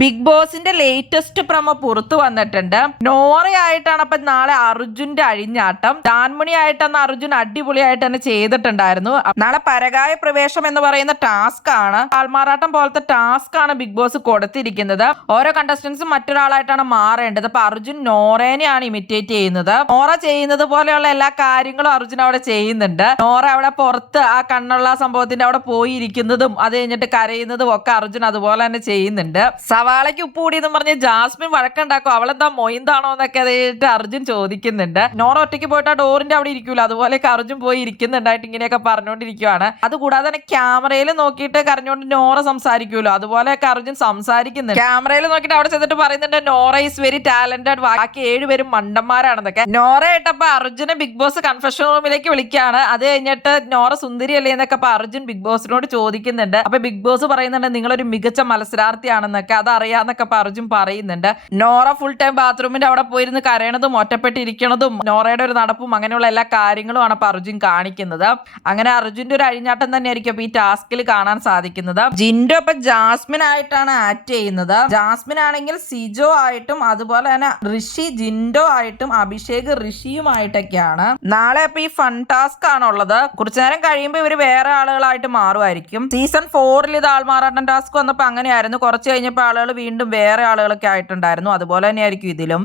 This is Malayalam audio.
ബിഗ് ബോസിന്റെ ലേറ്റസ്റ്റ് പ്രൊമോ പുറത്തു വന്നിട്ടുണ്ട്. നോറയായിട്ടാണ് അപ്പൊ നാളെ അർജുന്റെ അഴിഞ്ഞാട്ടം. ജാൻമണി ആയിട്ടെന്ന് അർജുൻ അടിപൊളിയായിട്ട് തന്നെ ചെയ്തിട്ടുണ്ടായിരുന്നു. നാളെ പരകായ പ്രവേശം എന്ന് പറയുന്ന ടാസ്ക് ആണ്, ആൾമാറാട്ടം പോലത്തെ ടാസ്ക് ആണ് ബിഗ് ബോസ് കൊടുത്തിരിക്കുന്നത്. ഓരോ കണ്ടസ്റ്റൻസും മറ്റൊരാളായിട്ടാണ് മാറേണ്ടത്. അപ്പൊ അർജുൻ നോറേനെയാണ് ഇമിറ്റേറ്റ് ചെയ്യുന്നത്. നോറ ചെയ്യുന്നത് പോലെയുള്ള എല്ലാ കാര്യങ്ങളും അർജുൻ അവിടെ ചെയ്യുന്നുണ്ട്. നോറ അവിടെ പുറത്ത് ആ കണ്ണുള്ള സംഭവത്തിന്റെ അവിടെ പോയിരിക്കുന്നതും അത് കഴിഞ്ഞിട്ട് കരയുന്നതും ഒക്കെ അർജുൻ അതുപോലെ തന്നെ ചെയ്യുന്നുണ്ട്. സവാളയ്ക്ക് ഉപ്പ് കൂടി എന്ന് പറഞ്ഞ് ജാസ്മിൻ വഴക്കുണ്ടാക്കും, അവളെന്താ മൊയിന്താണോ എന്നൊക്കെ അതായിട്ട് അർജുൻ ചോദിക്കുന്നുണ്ട്. നോറ ഒറ്റയ്ക്ക് പോയിട്ട് ആ ഡോറിന്റെ അവിടെ ഇരിക്കൂല, അതുപോലെയൊക്കെ അർജുൻ പോയി ഇരിക്കുന്നുണ്ടായിട്ട് ഇങ്ങനെയൊക്കെ പറഞ്ഞുകൊണ്ടിരിക്കുവാണ്. അതുകൂടാതെ തന്നെ ക്യാമറയിൽ നോക്കിയിട്ട് കരഞ്ഞുകൊണ്ട് നോറ സംസാരിക്കുമല്ലോ, അതുപോലെയൊക്കെ അർജുൻ സംസാരിക്കുന്നുണ്ട്. ക്യാമറയിൽ നോക്കിയിട്ട് അവിടെ ചെന്നിട്ട് പറയുന്നുണ്ട് നോറ ഈസ് വെരി ടാലന്റഡ്, ബാക്കി 7 പേരും മണ്ടന്മാരാണെന്നൊക്കെ. നോറ ഇട്ടപ്പോ അർജുനെ ബിഗ് ബോസ് കൺഫെഷൻ റൂമിലേക്ക് വിളിക്കുകയാണ്. അത് കഴിഞ്ഞിട്ട് നോറ സുന്ദരി അല്ലേ എന്നൊക്കെ അർജുൻ ബിഗ് ബോസിനോട് ചോദിക്കുന്നുണ്ട്. അപ്പൊ ബിഗ് ബോസ് പറയുന്നുണ്ട് നിങ്ങളൊരു മികച്ച മത്സരാർത്ഥിയാണെന്നൊക്കെ, അതറിയാന്നൊക്കെ അർജുൻ പറയുന്നുണ്ട്. നോറ ഫുൾ ടൈം ബാത്റൂമിന്റെ അവിടെ പോയിരുന്ന് കരയണതും ഒറ്റപ്പെട്ടിരിക്കണതും നോറയുടെ ഒരു നടപ്പും അങ്ങനെയുള്ള എല്ലാ കാര്യങ്ങളും ആണ് അപ്പൊ അർജുൻ കാണിക്കുന്നത്. അങ്ങനെ അർജുന്റെ ഒരു അഴിഞ്ഞാട്ടം തന്നെയായിരിക്കും അപ്പൊ ഈ ടാസ്കിൽ കാണാൻ സാധിക്കുന്നത്. ജിൻഡോ ഇപ്പൊ ജാസ്മിൻ ആയിട്ടാണ് ആക്ട് ചെയ്യുന്നത്. ജാസ്മിൻ ആണെങ്കിൽ സിജോ ആയിട്ടും അതുപോലെ തന്നെ ഋഷി ജിൻഡോ ആയിട്ടും അഭിഷേക് ഋഷിയുമായിട്ടൊക്കെയാണ്. നാളെ അപ്പൊ ഈ ഫൺ ടാസ്ക് ആണുള്ളത്. കുറച്ചു നേരം കഴിയുമ്പോൾ ഇവര് വേറെ ആളുകളായിട്ട് മാറുമായിരിക്കും. സീസൺ 4 ഇത് ആൾമാറാട്ടം ടാസ്ക് വന്നപ്പോ അങ്ങനെയായിരുന്നു. കുറച്ച് കഴിഞ്ഞപ്പോൾ ആളുകൾ വീണ്ടും വേറെ ആളുകളൊക്കെ ആയിട്ടുണ്ടായിരുന്നു. അതുപോലെ തന്നെയായിരിക്കും ഇതിലും.